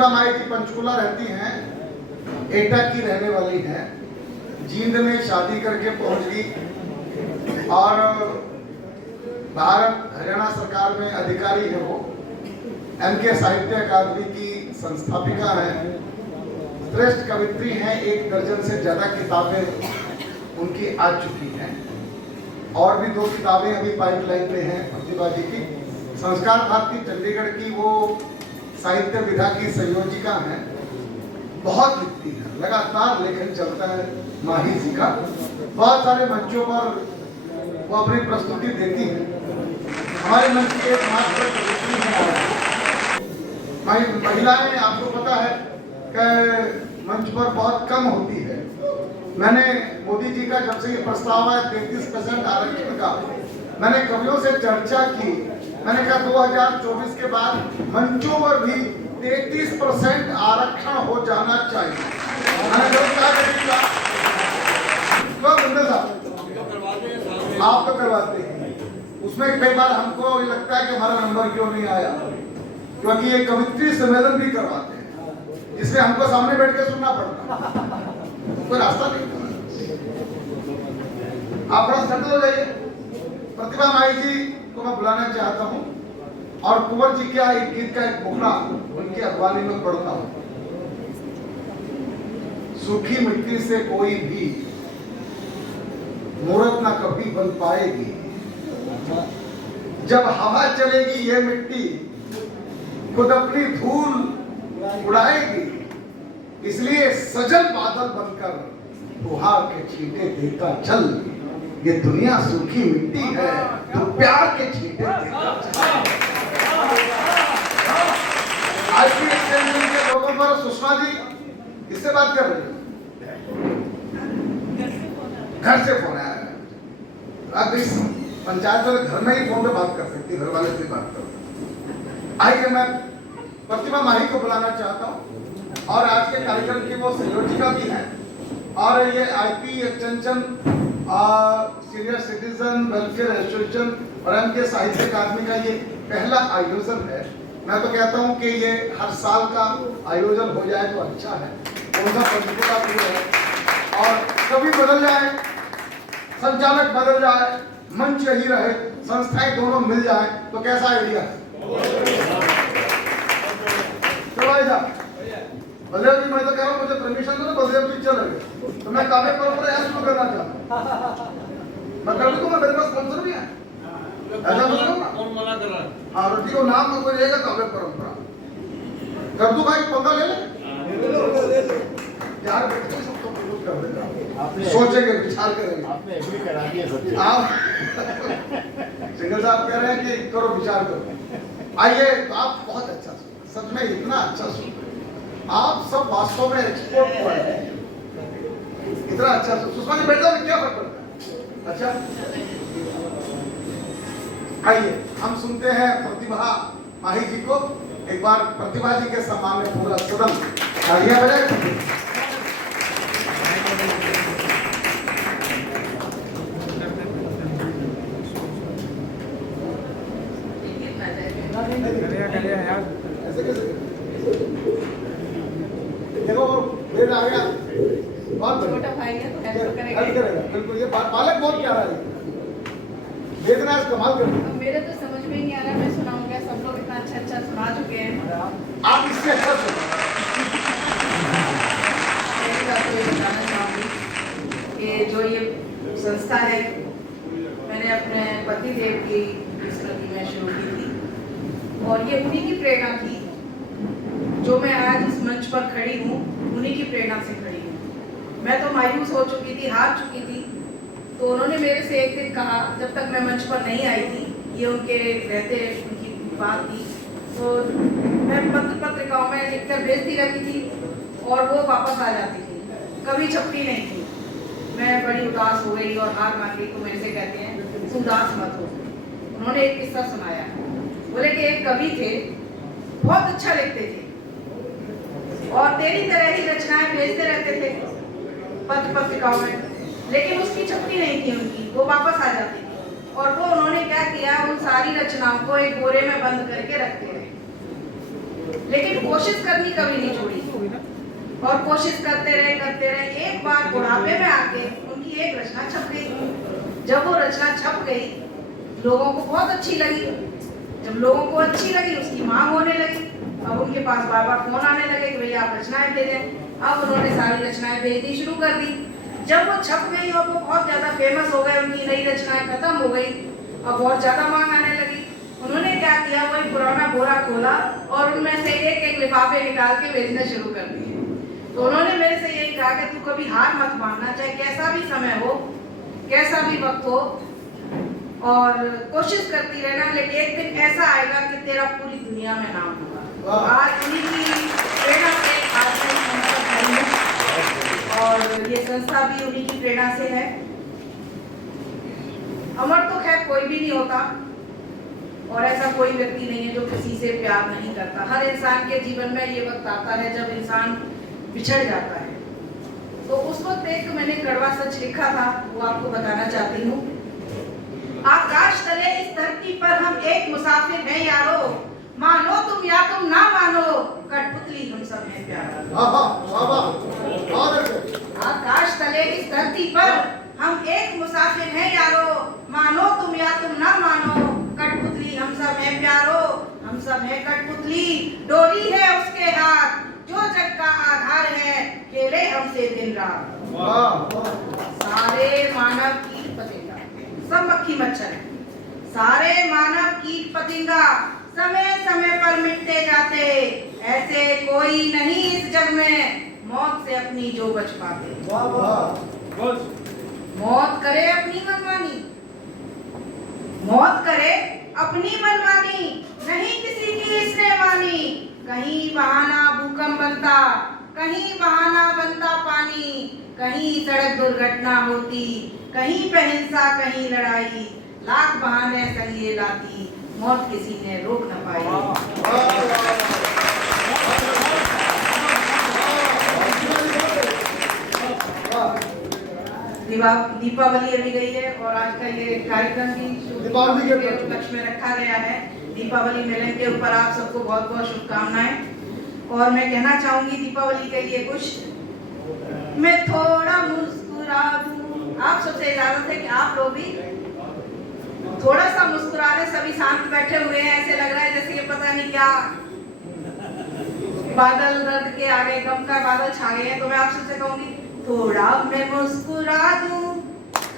प्रतिभा माई जी पंचकुला रहती हैं, एटा की रहने वाली हैं, जींद में शादी करके पहुंच गई और भारत हरियाणा सरकार में अधिकारी है। वो एमके साहित्य अकादमी की संस्थापिका है, श्रेष्ठ कवित्री हैं। 1 दर्जन से ज्यादा किताबें उनकी आ चुकी हैं और भी 2 किताबें अभी पाइपलाइन में हैं प्रतिभा जी की। संस्कार भारती चंडीगढ़ की वो साहित्य विधा की संयोजिका हैं, बहुत लिखती है, लगातार लेखन चलता है माही जी का। बहुत सारे मंचों पर वो अपनी प्रस्तुति देती है। हमारे मंच की एकमात्र महिलाएं, आपको पता है कि मंच पर बहुत कम होती है। मैंने मोदी जी का जब से ये प्रस्ताव आया 33% आरक्षण का, मैंने कवियों से चर्चा की। मैंने कहा 2024 के बाद मंचों पर भी 33% आरक्षण हो जाना चाहिए। मैंने लोग क्या करेंगे, आप तो करवाते हैं। उसमें कई बार हमको ये लगता है कि हमारा नंबर क्यों नहीं आया, क्योंकि ये कवित्री सम्मेलन भी करवाते हैं, इसलिए हमको सामने बैठ के सुनना पड़ता है, कोई रास्ता नहीं। आप बड़ा सेटल हो जाइए। प्रतिभा माई जी को मैं बुलाना चाहता हूँ और कुंवर जी का एक गीत का एक मुखड़ा उनकी अगवानी में पढ़ता हूँ। सूखी मिट्टी से कोई भी मूर्त ना कभी बन पाएगी, जब हवा चलेगी ये मिट्टी खुद अपनी धूल उड़ाएगी। इसलिए सजल बादल बनकर फुहार के छींटे देता चल, ये दुनिया सूखी मिट्टी है तो प्यार के छींटे देता चल। आज की एक्सटेंशन के लोगों पर सुषमा जी इससे बात कर रही है, घर से फोन आया है। अब इस पंचायत वाले घर में ही फोन पे बात कर सकती, घर वाले से बात कर। आइए मैं प्रतिभा माही को बुलाना चाहता हूँ और आज के कार्यक्रम की वो संयोजिका भी है और ये IP extension senior citizen welfare association और एमके साहित्य अकादमी का ये पहला आयोजन है। मैं तो कहता हूँ कि ये हर साल का आयोजन हो जाए तो अच्छा है। उनका पंचकुला भी है और कभी बदल जाए, संचालक बदल जाए, मंच यही रहे, संस्थाएं दोनों मिल जाए तो कैसा आइडिया है? बलदेव जी, मैं तो कह रहा हूँ मुझे परमिशन दो, बलदेव जी चले गए तो मैं काव्य परंपरा यहाँ शुरू करना चाहता हूँ। मैं कर दूँ, मेरे पास स्पॉन्सर भी है, ऐसा मतलब ना, कौन मना कर रहा है? हाँ, रति को नाम में कोई रहेगा काव्य परंपरा कर दूँ भाई, पंगा ले ले यार, बैठ के सबको प्रमोट कर देगा, सोचेंगे, विचार करेंगे। आपने एग्री करा दिया सब। आप सिंगर साहब कह रहे हैं कि करो, विचार करो। आइए, तो आप बहुत अच्छा सुन, सच में इतना अच्छा सुन, आप सब वास्तव में एक्सपोर्ट हुआ है, इतना अच्छा। सुषमा जी बैठ जाओ, क्या फर्क पड़ता है? अच्छा, आइए हम सुनते हैं प्रतिभा माही जी को। एक बार प्रतिभा जी के सम्मान में पूरा सदन तालियां बजाए। ऐसे कैसे देखो, वेट आ गया, बहुत छोटा भाई है तो हेल्प करेगा बिल्कुल। ये बालक बहुत प्यारा है, देखना है, कमाल कर रहा है। मेरे तो समझ में नहीं आ रहा, मैं सुनाऊंगा, सब लोग इतना अच्छा अच्छा सुना चुके हैं, आप इससे अच्छा सुनो। मैं आपको ये बताना चाहूँगी कि जो ये संस्था है, मैंने अपने पति देव की स्मृति में शुरू की थी और ये उन्हीं की प्रेरणा थी। जो मैं आज इस मंच पर खड़ी हूँ, उन्हीं की प्रेरणा से खड़ी हूँ। मैं तो मायूस हो चुकी थी, हार चुकी थी, तो उन्होंने मेरे से एक दिन कहा, जब तक मैं मंच पर नहीं आई थी, ये उनके रहते उनकी बात थी, तो मैं पत्रिकाओं में लिखकर भेजती रहती थी और वो वापस आ जाती थी, कभी छपती नहीं थी। मैं बड़ी उदास हो गई और हार मान गई। तो मेरे से कहते हैं उदास मत हो। उन्होंने एक किस्सा सुनाया, बोले कि एक कवि थे, बहुत अच्छा लिखते थे और तेरी तरह ही रचनाएं भेजते रहते थे पत्रिकाओं में, लेकिन उसकी छपती नहीं थी उनकी, वो वापस आ जाती थी। और वो उन्होंने क्या किया, उन सारी रचनाओं को एक बोरे में बंद करके रखते रहे। लेकिन कोशिश करनी कभी नहीं छोड़ी और कोशिश करते रहे। एक बार बुढ़ापे में आके उनकी एक रचना छप गई। जब वो रचना छप गई लोगों को बहुत अच्छी लगी। जब लोगों को अच्छी लगी उसकी मांग होने लगी। अब उनके पास बार बार फोन आने लगे कि भैया आप रचनाएं भेजें। अब उन्होंने सारी रचनाएं भेजनी शुरू कर दी। जब वो छप गई और वो बहुत ज्यादा फेमस हो गए, उनकी नई रचनाएं खत्म हो गई और बहुत ज्यादा मांग आने लगी। उन्होंने क्या किया, वही पुराना बोरा खोला और उनमें से एक एक लिफाफे निकाल के बेचने शुरू कर दिए। तो उन्होंने मेरे से यही कहा कि तू कभी हार मत मानना, चाहे कैसा भी समय हो, कैसा भी वक्त हो, और कोशिश करती रहना। लेकिन एक दिन ऐसा आएगा कि तेरा पूरी दुनिया में नाम होगा। आज उन्हीं की प्रेरणा से आज मैं संस्था खड़ी हूं और ये संस्था भी उन्हीं की प्रेरणा से है। अमर तो खैर कोई भी नहीं होता और ऐसा कोई व्यक्ति नहीं है जो किसी से प्यार नहीं करता। हर इंसान के जीवन में ये वक्त आता है जब इंसान बिछड़ जाता है। तो उस वक्त एक मैंने कड़वा सच लिखा था, वो आपको बताना चाहती हूँ। आकाश तले इस धरती पर हम एक मुसाफिर हैं यारो, मानो तुम या तुम ना मानो, कठपुतली हम सब हैं प्यारो। आकाश तले इस धरती पर हम एक मुसाफिर हैं यारो, मानो तुम या तुम ना मानो, कठपुतली हम सब हैं प्यारो। हम सब हैं कठपुतली, डोरी है उसके हाथ, जो जग का आधार है, खेले हमसे दिन रात। सारे मानव कीट पतिंगा सब मक्खी मच्छर है। सारे मानव कीट पतिंगा समय समय पर मिटते जाते, ऐसे कोई नहीं इस जग में मौत से अपनी जो बच पाते। मौत करे अपनी मनमानी, मौत करे अपनी मनमानी, नहीं किसी की इसने मानी। कहीं बहाना भूकंप बनता, कहीं बहाना बनता पानी, कहीं सड़क दुर्घटना होती, कहीं पे हिंसा कहीं लड़ाई, लाख बहाने संग ये लाती, मौत किसी ने रोक न पाई। दीपावली अभी गई है और आज का ये कार्यक्रम भी दीपावली के उपलक्ष्य में रखा गया है। दीपावली मिलन के ऊपर आप सबको बहुत बहुत शुभकामनाएं। और मैं कहना चाहूंगी दीपावली के लिए कुछ मैं थोड़ा मुस्कुरा दूं। आप सबसे इजाजत है कि आप लोग भी थोड़ा सा मुस्कुरा रहे। सभी शांत बैठे हुए हैं, ऐसे लग रहा है जैसे कि पता नहीं क्या बादल दर्द के आ गए, गम का बादल छा गए हैं। तो मैं आप सबसे कहूंगी थोड़ा मैं मुस्कुरा दूं,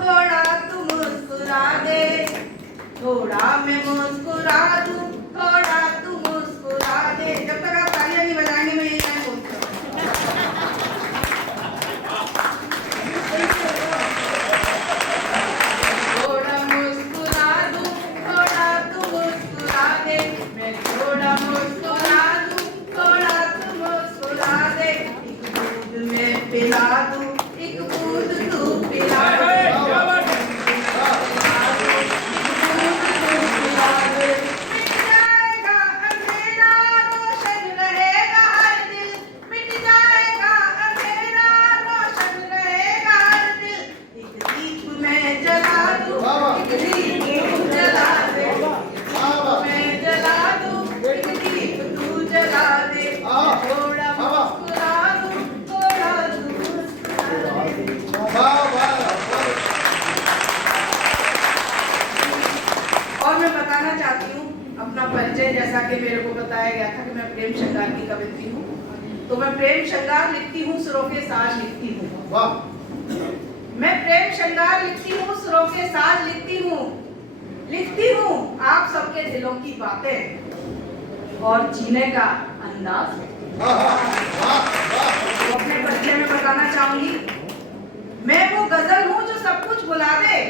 थोड़ा तू मुस्कुरा दे, थोड़ा मैं मुस्कुरा दूं, थोड़ा तू मुस्कुरा दे। जब तक आप तालियां नहीं बजाएंगे मैं यही नहीं बोलती। थोड़ा मुस्कुरा दूं, थोड़ा तू मुस्कुरा दे, मैं थोड़ा मुस्कुरा दूं, थोड़ा तू मुस्कुरा दे। एक दूध में पिला दूं, एक दूध तू पिला दे। जैसा कि मेरे को बताया गया था कि मैं प्रेम श्रृंगार की कवित्री हूँ, तो मैं प्रेम श्रृंगार लिखती हूँ, सुरों के साज लिखती हूँ। मैं प्रेम श्रृंगार लिखती हूँ, सुरों के साज लिखती हूँ आप सबके दिलों की बातें और जीने का अंदाज। तो अपने परिचय में बताना चाहूंगी, मैं वो गजल हूँ जो सब कुछ भुला दे।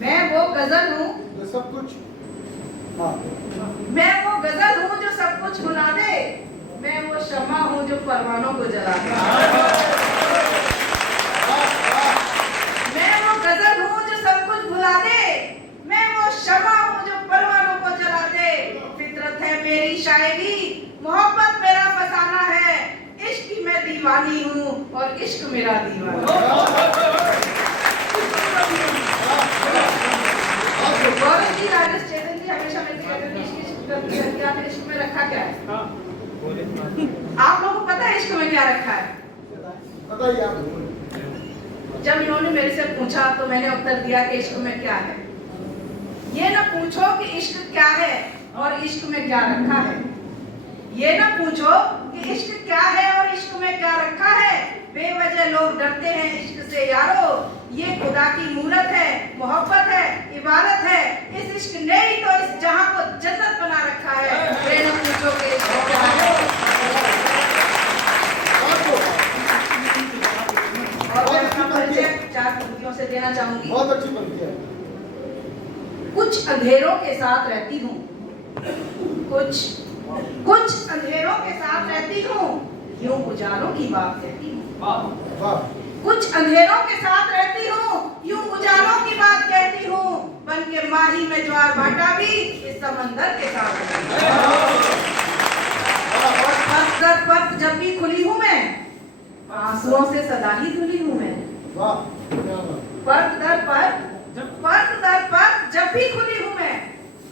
मैं वो गजल हूँ जो सब कुछ, मैं वो गजल हूँ जो सब कुछ भुला दे। मैं वो शम्मा हूँ जो परवानों को जला दे। मैं वो गजल हूँ जो सब कुछ भुला दे। मैं वो शम्मा हूँ जो परवानों को जला दे। फितरत है मेरी शायरी, मोहब्बत मेरा फसाना है। इश्क की मैं दीवानी हूँ और इश्क मेरा दीवाना। गौरव जी, राजेश चेतन जी हमेशा मेरे से कहते हैं इश्क में रखा क्या है। क्या रखा है? बताइए आप। जब इन्होंने मेरे से पूछा तो मैंने उत्तर दिया कि इश्क में क्या है। ये ना पूछो कि इश्क क्या है और इश्क में क्या रखा है। ये ना पूछो कि इश्क क्या है और इश्क में क्या रखा है। बेवजह लोग डरते हैं इश्क से यारो। ये खुदा की मूरत है, मोहब्बत है, इबादत है। इस इश्क ने ही तो इस जहां को जन्नत बना रखा है। ये ना पूछो कि इश्क क्या है। और मैं अपना परिचय 4 पंक्तियों से देना चाहूंगी। बहुत अच्छी पंक्ति है। कुछ अंधेरों के साथ रहती हूँ, कुछ अंधेरों के साथ रहती हूँ, यूं उजालों की बात कहती हूँ। कुछ अंधेरों के साथ रहती हूँ, यूं उजालों की बात कहती हूँ। बन के माही में ज्वार भाटा भी इस समंदर के साथ पथ जब भी खुली हूँ मैं, आंसुओं से सदा ही धुली हूँ मैं। पथ दर पथ जब भी खुली हूँ मैं,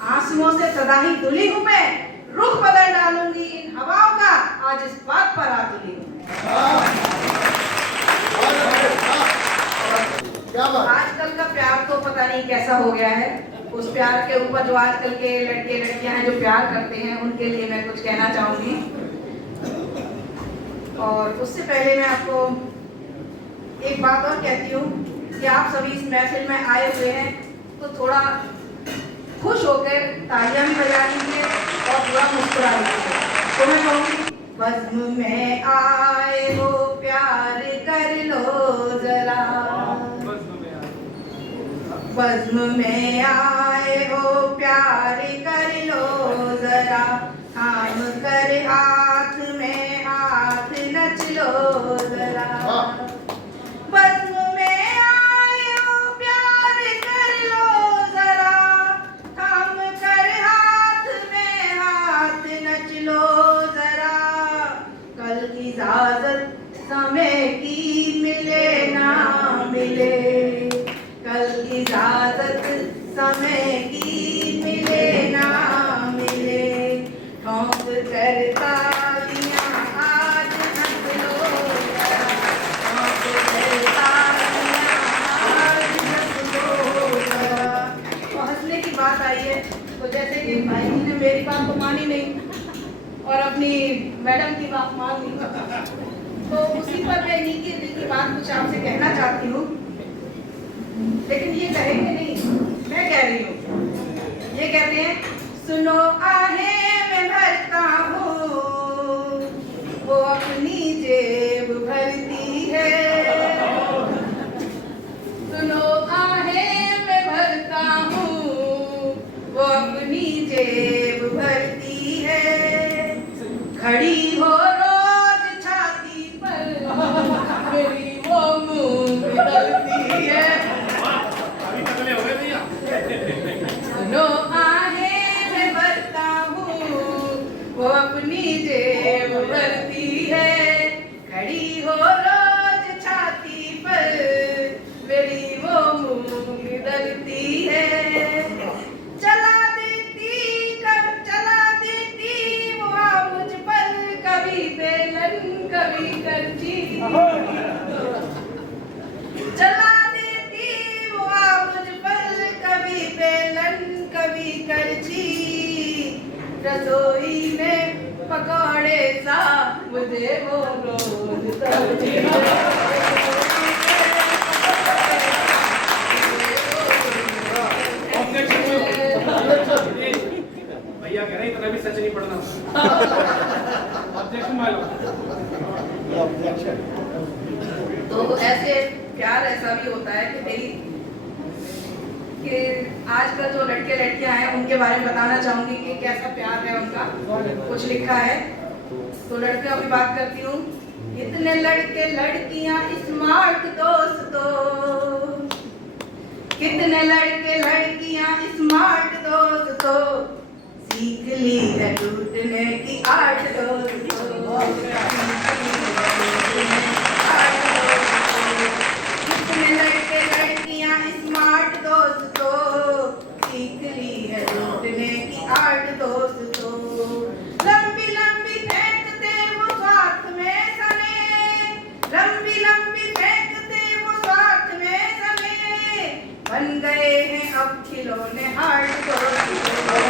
आंसुओं से सदा ही धुली हूँ मैं। रुख बदल डालूंगी इन हवाओं का, आज इस बात पर आ तुली हूँ। आजकल का प्यार तो पता नहीं कैसा हो गया है। उस प्यार के ऊपर जो आजकल के लड़के लड़कियां हैं जो प्यार करते हैं, उनके लिए मैं कुछ कहना चाहूंगी। और उससे पहले मैं आपको एक बात और कहती हूँ कि आप सभी इस महफिल में आए हुए हैं तो थोड़ा खुश होकर तालियां भी बजा लीजिए और थोड़ा मुस्कुरा लीजिए। तो मैं कहूँगी, बज़्म में आए हो प्यार कर लो जरा, बज़्म में आए हो प्यार कर लो जरा। थाम कर हाथ में हाथ नच लो जरा। बज़्म में आए हो प्यार कर लो जरा, थाम कर हाथ में हाथ नच लो जरा। कल की इजाजत समय की मिले ना मिले, कल की इजाजत समय की मिले ना मिले। ठोंक कर तालियां आज हंस लो जरा, ठोंक कर तालियां आज हंस लो जरा। तो हंसने की बात आई है तो जैसे कि भाई जी ने मेरी बात तो मानी नहीं और अपनी मैडम की बात मान ली, तो उसी पर मैं इन्हीं की बात कुछ आपसे कहना चाहती हूँ। लेकिन ये कहेंगे नहीं, मैं कह रही हूँ। ये कहते हैं, सुनो आहें मैं भरता हूँ, वो अपनी जेब भरती है। सुनो आहें मैं भरता हूँ, वो अपनी जेब भरती है। खड़ी हो रोज छाती पर, मेरी वो मूंग डलती है। सुनो आहें मैं भरता हूँ, वो अपनी जेब भरती है। खड़ी हो रोज छाती पर, मेरी वो मूंग डलती है। चला देती वो मुझ पर कभी बेलन कभी करची। चला देती वो मुझ पर कभी बेलन कभी करची। रसोई में पकौड़े सा मुझे वो रोज तलती है। भैया कह रहे हैं इतना भी सच नहीं पढ़ना। तो ऐसे प्यार ऐसा भी होता है कि आजकल जो लड़के लड़कियां हैं उनके बारे में बताना चाहूंगी कि कैसा प्यार है उनका। कुछ लिखा है तो लड़कियों की बात करती हूँ। इतने लड़के लड़कियां स्मार्ट दोस्तों, कितने लड़के लड़कियां स्मार्ट दोस्तों, सीख ली है टूटने की आर्ट दोस्तों। कितने लड़के लड़कियां स्मार्ट दोस्तों, सीख ली है टूटने की आर्ट दोस्तों। लंबी लंबी फेंकते वो स्वार्थ में सने, बन गए हैं अब खिलौने हार्ट दोस्तों,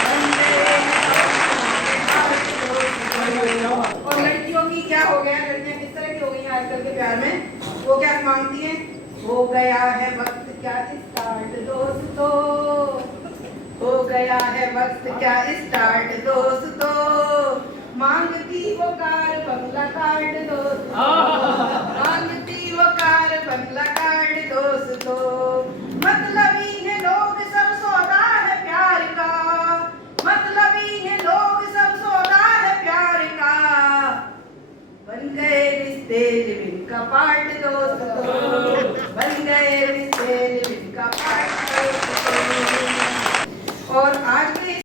बन गए हैं अब खिलौने हार्ट दोस्तों। और लड़कियों की क्या हो गया, लड़कियां किस तरह की हो गई हैं आजकल के प्यार में, वो क्या मांगती हैं, हो गया है वक्त क्या स्टार्ट दोस्तों, हो गया है वक्त क्या स्टार्ट दोस्तों, मांगती वो कार बंगला कार्ड दोस्तों, मांगती वो कार बंगला कार्ड दोस्तों,